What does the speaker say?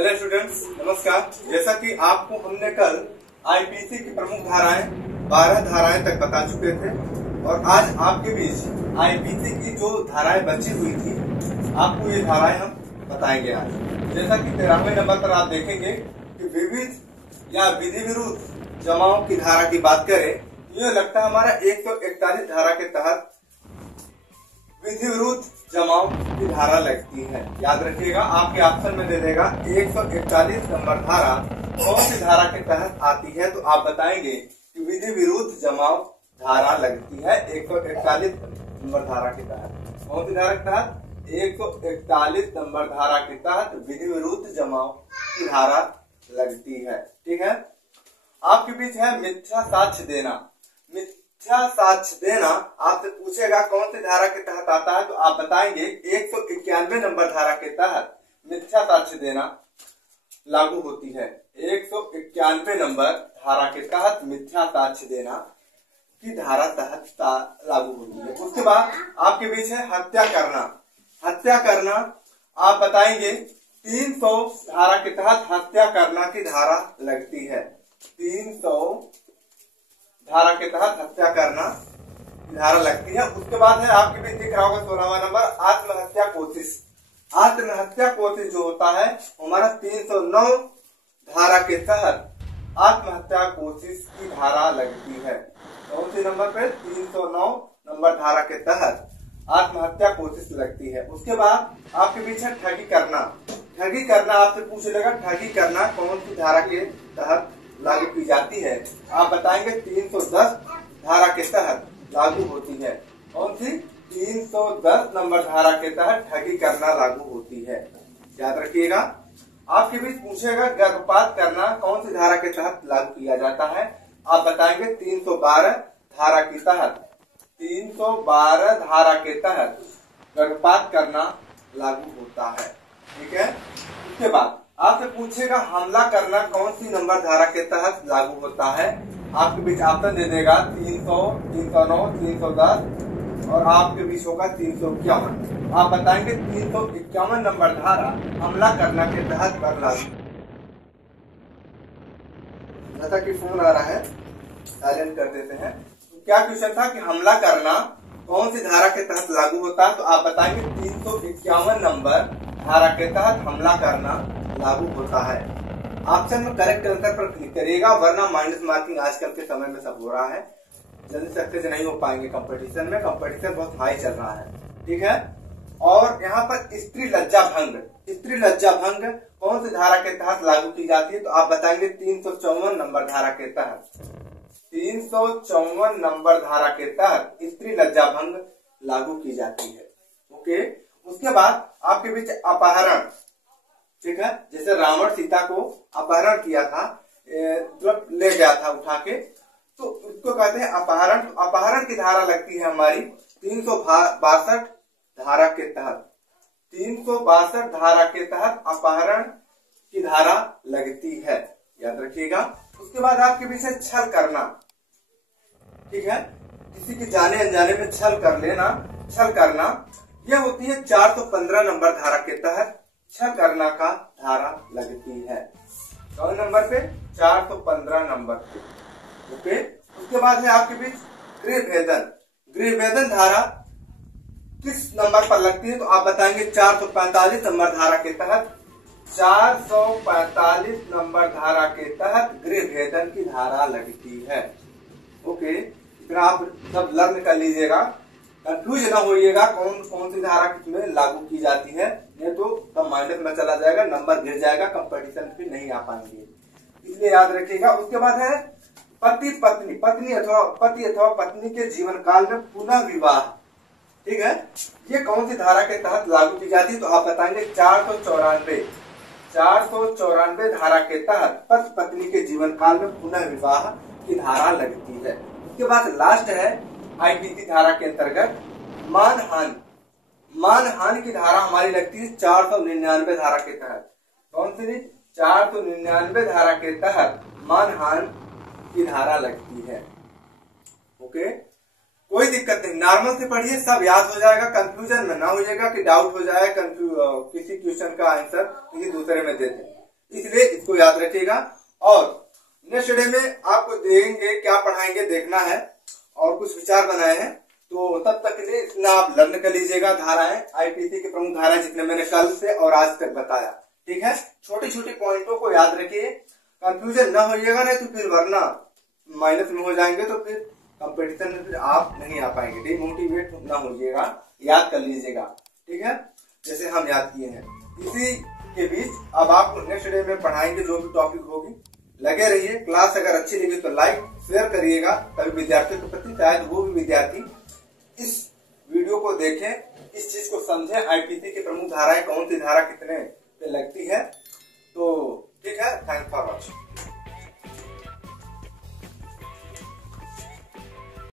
Hello students, नमस्कार। जैसा कि आपको हमने कल आईपीसी की प्रमुख धाराएं 12 धाराएं तक बता चुके थे और आज आपके बीच आईपीसी की जो धाराएं बची हुई थी आपको ये धाराएं हम बताएंगे आज। जैसा कि 13वें नंबर पर आप देखेंगे कि विविध या विधि विरुद्ध जमाओं की धारा की बात करें, ये लगता है हमारा 141 धारा के तहत विधि विरुद्ध जमाओं की धारा लगती है। याद रखिएगा, आपके ऑप्शन में दे देगा 141 नंबर धारा कौन सी धारा के तहत आती है, तो आप बताएंगे कि विधि विरुद्ध जमाव धारा लगती है 141 नंबर धारा के तहत। कौन सी धारा के तहत? 141 नंबर धारा के तहत विधि विरुद्ध जमाव की धारा लगती है। ठीक है। आपके बीच है मिथ्या साक्ष्य देना। मिथ्या साक्ष्य देना आपसे पूछेगा कौन सी धारा के तहत आता है, तो आप बताएंगे 191 नंबर धारा के तहत मिथ्या साक्ष्य देना लागू होती है। 191 नंबर धारा के तहत मिथ्या साक्ष्य देना की धारा तहत लागू होती है। उसके बाद आपके बीच है हत्या करना। हत्या करना आप बताएंगे 300 धारा के तहत हत्या करना की धारा लगती है। 300 धारा के तहत हत्या करना धारा लगती है। उसके बाद है आपके बीच दिख रहा होगा 16वां नंबर आत्महत्या कोशिश। आत्महत्या कोशिश जो होता है हमारा 309 धारा के तहत आत्महत्या कोशिश की धारा लगती है। कौन सी नंबर पे? 309 नंबर धारा के तहत आत्महत्या कोशिश लगती है। उसके बाद आपके बीच है ठगी करना। ठगी करना आपसे पूछ लेगा ठगी करना कौन सी धारा के तहत लागू की जाती है, आप बताएंगे 310 धारा के तहत लागू होती है। कौन सी? 310 नंबर धारा के तहत ठगी करना लागू होती है। याद रखिएगा। आपके बीच पूछेगा गर्भपात करना कौन सी धारा के तहत लागू किया जाता है, आप बताएंगे 312 धारा के तहत। 312 धारा के तहत गर्भपात करना लागू होता है। ठीक है। उसके बाद आपसे पूछेगा हमला करना कौन सी नंबर धारा के तहत लागू होता है, आपके बीच ऑप्शन दे देगा 300, 309, 310 और आपके बीच होगा 351। आप बताएंगे 351 नंबर धारा हमला करना के तहत लागू। जैसा कि फोन आ रहा है साइलेंट कर देते हैं। तो क्या क्वेश्चन था कि हमला करना कौन सी धारा के तहत लागू होता है, तो आप बताएंगे 351 नंबर धारा के तहत हमला करना लागू होता है। ऑप्शन में करेक्ट आंसर पर क्लिक करिएगा, वरना माइनस मार्किंग आजकल के समय में सब हो रहा है, जल्दी सक्सेस नहीं हो पाएंगे कंपटीशन में। कंपटीशन बहुत हाई चल रहा है। ठीक है। और यहाँ पर स्त्री लज्जा भंग। स्त्री लज्जा भंग कौन सी धारा के तहत लागू की जाती है, तो आप बताएंगे 354 नंबर धारा के तहत। 354 नंबर धारा के तहत स्त्री लज्जा भंग लागू की जाती है। ओके। उसके बाद आपके बीच अपहरण। ठीक है। जैसे रावण सीता को अपहरण किया था, जब ले गया था उठा के, तो उसको कहते हैं अपहरण। तो अपहरण की धारा लगती है हमारी 362 धारा के तहत। 362 धारा के तहत अपहरण की धारा लगती है। याद रखिएगा। उसके बाद आपके पीछे छल करना। ठीक है। किसी के जाने अनजाने में छल कर लेना, छल करना, यह होती है 415 नंबर धारा के तहत छल करना का धारा लगती है। कौन नंबर पे? 415 नंबर पे। ओके। उसके बाद है आपके बीच गृहभेदन। गृहभेदन धारा किस नंबर पर लगती है, तो आप बताएंगे 445 नंबर धारा के तहत। 445 नंबर धारा के तहत गृहभेदन की धारा लगती है। ओके। इतना आप सब लर्न कर लीजिएगा, कंफ्यूज ना होइएगा कौन कौन सी धारा किसमें लागू की जाती है, नहीं तो तब माइनस में चला जाएगा, नंबर गिर जाएगा, कंपटीशन पे नहीं आ पाएंगे, इसलिए याद रखिएगा। उसके बाद है पति पत्नी। पत्नी अथवा पति अथवा पत्नी के जीवन काल में पुनः विवाह। ठीक है। ये कौन सी धारा के तहत लागू की जाती है, तो आप बताएंगे 494। 494 धारा के तहत पति पत्नी के जीवन काल में पुनः विवाह की धारा लगती है। उसके बाद लास्ट है आईपीसी धारा के अंतर्गत मानहानि। मानहानि की धारा हमारी लगती है 499 धारा के तहत। कौन सी? 499 धारा के तहत मानहानि की धारा लगती है। ओके। कोई दिक्कत नहीं, नॉर्मल से पढ़िए, सब याद हो जाएगा, कंफ्यूजन में ना हो जाएगा कि डाउट हो जाए किसी क्वेश्चन का आंसर किसी दूसरे में दे दें। इसलिए इसको याद रखिएगा। और नेक्स्ट डे में आपको देंगे, क्या पढ़ाएंगे देखना है और कुछ विचार बनाए हैं, तो तब तक के लिए इतना आप लर्न कर लीजिएगा। धाराएं, आईपीसी की प्रमुख धाराएं जितने मैंने कल से और आज तक बताया, ठीक है। छोटी छोटी पॉइंटों को याद रखिए, कंफ्यूजन ना होइएगा, नहीं तो फिर वरना माइनस में हो जाएंगे, तो फिर कंपटीशन में फिर आप नहीं आ पाएंगे। डिमोटिवेट ना होइएगा, याद कर लीजिएगा, ठीक है, जैसे हम याद किए हैं। इसी के बीच अब आपको नेक्स्ट डे में पढ़ाएंगे जो भी टॉपिक होगी। लगे रहिए। क्लास अगर अच्छी लगी तो लाइक शेयर करिएगा सभी विद्यार्थियों के प्रति, शायद वो भी विद्यार्थी इस वीडियो को देखें, इस चीज को समझें, आईपीसी की प्रमुख धाराएं कौन सी धारा कितने पे लगती है। तो ठीक है, थैंक्स फॉर वॉचिंग।